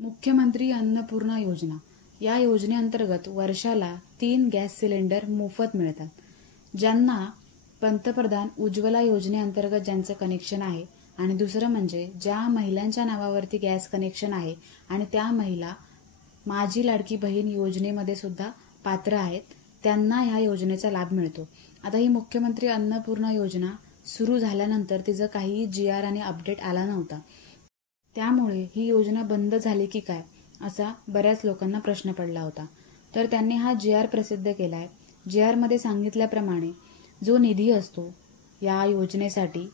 मुख्यमंत्री अन्नपूर्णा योजना या योजनेअंतर्गत वर्षाला 3 गॅस सिलेंडर मोफत मिळतात. ज्यांना पंतप्रधान उज्ज्वला योजनेअंतर्गत ज्यांचं कनेक्शन आहे आणि दुसरं म्हणजे ज्या महिलांच्या नावावरती गॅस कनेक्शन आहे आणि त्या महिला माझी लाडकी बहीण योजनेमध्ये सुद्धा पात्र आहेत, त्यांना ह्या योजनेचा लाभ मिळतो. आता ही मुख्यमंत्री अन्नपूर्णा योजना सुरू झाल्यानंतर तिचं काही GR आणि अपडेट आला नव्हता. त्यामुळे ही योजना बंद झाली की काय असा बऱ्याच लोकांना प्रश्न पडला होता. तर त्यांनी हा GR प्रसिद्ध केलाय. GR मध्ये सांगितल्याप्रमाणे जो निधी असतो या योजनेसाठी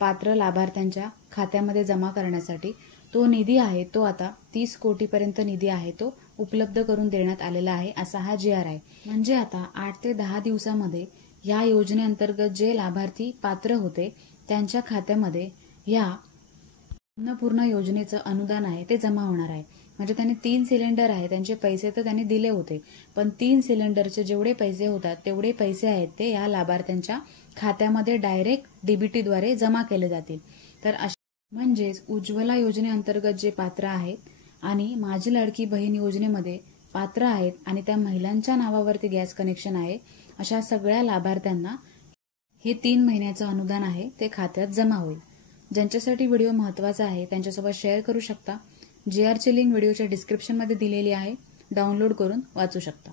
पात्र लाभार्थ्यांच्या खात्यामध्ये जमा करण्यासाठी, तो निधी आहे तो आता 30 कोटीपर्यंत निधी आहे तो उपलब्ध करून देण्यात आलेला आहे, असा हा GR आहे. म्हणजे आता 8 ते 10 दिवसामध्ये या योजनेअंतर्गत जे लाभार्थी पात्र होते त्यांच्या खात्यामध्ये या अन्नपूर्णा योजनेचं अनुदान आहे ते जमा होणार आहे. म्हणजे त्यांनी 3 सिलेंडर आहे त्यांचे पैसे तर त्यांनी दिले होते, पण 3 सिलेंडरचे जेवढे पैसे होतात तेवढे पैसे आहेत ते या लाभार्थ्यांच्या खात्यामध्ये डायरेक्ट DBT द्वारे जमा केले जातील. तर म्हणजेच उज्ज्वला योजनेअंतर्गत जे पात्र आहेत आणि माझी लाडकी बहीण योजनेमध्ये पात्र आहेत आणि त्या महिलांच्या नावावरती गॅस कनेक्शन आहे, अशा सगळ्या लाभार्थ्यांना हे 3 महिन्याचं अनुदान आहे ते खात्यात जमा होईल. ज्यांच्यासाठी व्हिडिओ महत्त्वाचा आहे त्यांच्यासोबत शेअर करू शकता. GR ची लिंक व्हिडिओच्या डिस्क्रिप्शनमध्ये दिलेली आहे, डाउनलोड करून वाचू शकता.